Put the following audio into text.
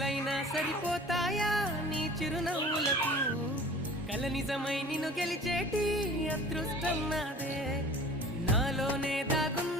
కోట్లైనా సరిపోతాయా నీ చిరునవ్వులకు కల నిజమై నిన్ను గెలిచేటి అదృష్టం నాదే నాలోనే దాగున్న